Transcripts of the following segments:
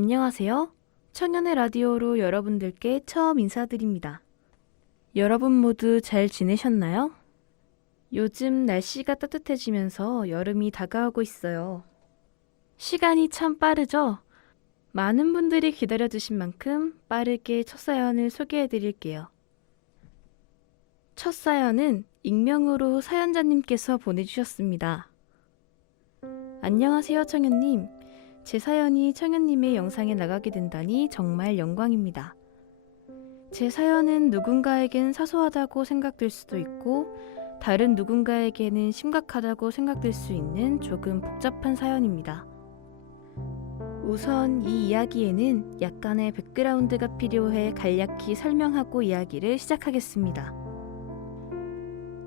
안녕하세요. 청년의 라디오로 여러분들께 처음 인사드립니다. 여러분 모두 잘 지내셨나요? 요즘 날씨가 따뜻해지면서 여름이 다가오고 있어요. 시간이 참 빠르죠? 많은 분들이 기다려주신 만큼 빠르게 첫 사연을 소개해드릴게요. 첫 사연은 익명으로 사연자님께서 보내주셨습니다. 안녕하세요, 청년님. 제 사연이 청년님의 영상에 나가게 된다니 정말 영광입니다. 제 사연은 누군가에겐 사소하다고 생각될 수도 있고 다른 누군가에게는 심각하다고 생각될 수 있는 조금 복잡한 사연입니다. 우선 이 이야기에는 약간의 백그라운드가 필요해 간략히 설명하고 이야기를 시작하겠습니다.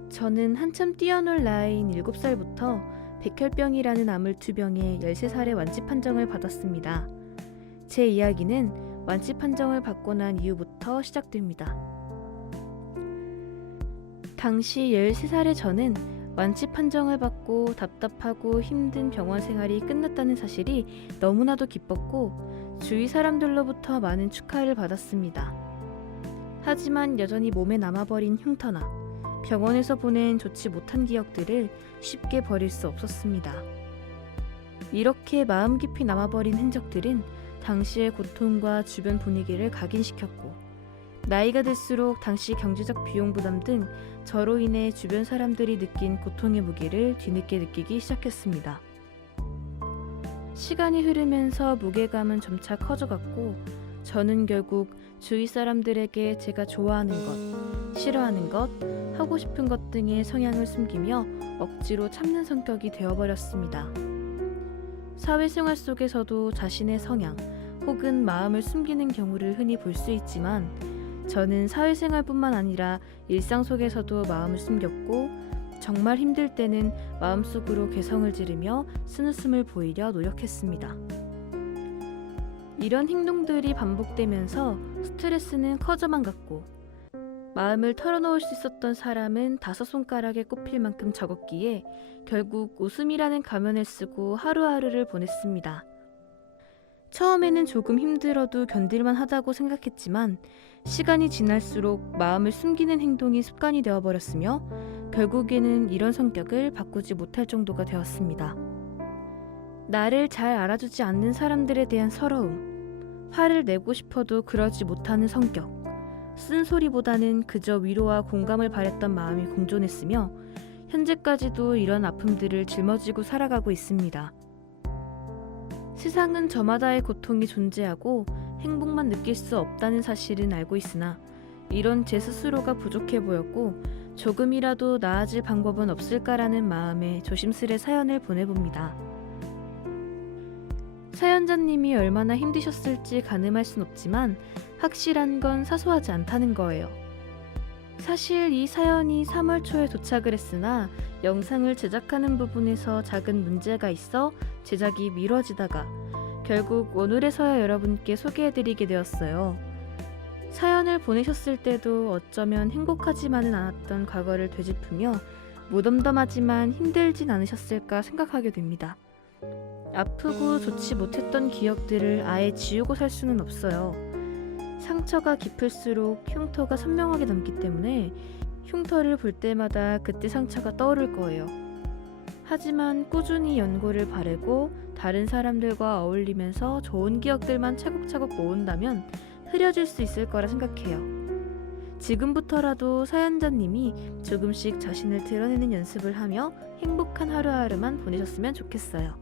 저는 한참 뛰어놀 나이인 7살부터 백혈병이라는 암을투병에 13살에 완치 판정을 받았습니다. 제 이야기는 완치 판정을 받고 난 이후부터 시작됩니다. 당시 13살의 저는 완치 판정을 받고 답답하고 힘든 병원 생활이 끝났다는 사실이 너무나도 기뻤고 주위 사람들로부터 많은 축하를 받았습니다. 하지만 여전히 몸에 남아버린 흉터나 병원에서 보낸 좋지 못한 기억들을 쉽게 버릴 수 없었습니다. 이렇게 마음 깊이 남아버린 흔적들은 당시의 고통과 주변 분위기를 각인시켰고 나이가 들수록 당시 경제적 비용 부담 등 저로 인해 주변 사람들이 느낀 고통의 무게를 뒤늦게 느끼기 시작했습니다. 시간이 흐르면서 무게감은 점차 커져갔고 저는 결국 주위 사람들에게 제가 좋아하는 것, 싫어하는 것, 하고 싶은 것 등의 성향을 숨기며 억지로 참는 성격이 되어버렸습니다. 사회생활 속에서도 자신의 성향 혹은 마음을 숨기는 경우를 흔히 볼 수 있지만 저는 사회생활뿐만 아니라 일상 속에서도 마음을 숨겼고 정말 힘들 때는 마음속으로 괴성을 지르며 쓴웃음을 보이려 노력했습니다. 이런 행동들이 반복되면서 스트레스는 커져만 갔고 마음을 털어놓을 수 있었던 사람은 5손가락에 꼽힐 만큼 적었기에 결국 웃음이라는 가면을 쓰고 하루하루를 보냈습니다. 처음에는 조금 힘들어도 견딜만 하다고 생각했지만 시간이 지날수록 마음을 숨기는 행동이 습관이 되어버렸으며 결국에는 이런 성격을 바꾸지 못할 정도가 되었습니다. 나를 잘 알아주지 않는 사람들에 대한 서러움, 화를 내고 싶어도 그러지 못하는 성격, 쓴소리보다는 그저 위로와 공감을 바랬던 마음이 공존했으며 현재까지도 이런 아픔들을 짊어지고 살아가고 있습니다. 세상은 저마다의 고통이 존재하고 행복만 느낄 수 없다는 사실은 알고 있으나 이런 제 스스로가 부족해 보였고 조금이라도 나아질 방법은 없을까라는 마음에 조심스레 사연을 보내봅니다. 사연자님이 얼마나 힘드셨을지 가늠할 순 없지만 확실한 건 사소하지 않다는 거예요. 사실 이 사연이 3월 초에 도착을 했으나 영상을 제작하는 부분에서 작은 문제가 있어 제작이 미뤄지다가 결국 오늘에서야 여러분께 소개해드리게 되었어요. 사연을 보내셨을 때도 어쩌면 행복하지만은 않았던 과거를 되짚으며 무덤덤하지만 힘들진 않으셨을까 생각하게 됩니다. 아프고 좋지 못했던 기억들을 아예 지우고 살 수는 없어요. 상처가 깊을수록 흉터가 선명하게 남기 때문에 흉터를 볼 때마다 그때 상처가 떠오를 거예요. 하지만 꾸준히 연고를 바르고 다른 사람들과 어울리면서 좋은 기억들만 차곡차곡 모은다면 흐려질 수 있을 거라 생각해요. 지금부터라도 사연자님이 조금씩 자신을 드러내는 연습을 하며 행복한 하루하루만 보내셨으면 좋겠어요.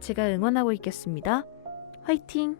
제가 응원하고 있겠습니다. 화이팅!